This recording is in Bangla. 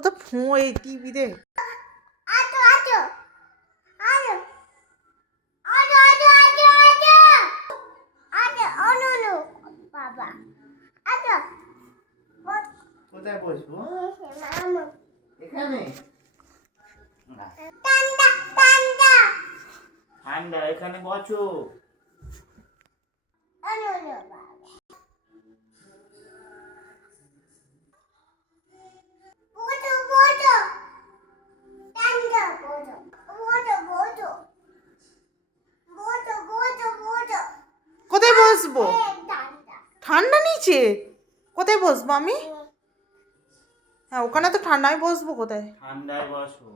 ও তো এই টিভিতে। কোথায় বসবো? এখানে ঠান্ডা, এখানে বসো। কোথায় বসবো? ঠান্ডা নিচে কোথায় বসবো আমি? হ্যাঁ ওখানে তো ঠান্ডা, আমি বসবো কোথায়? ঠান্ডায় বসো।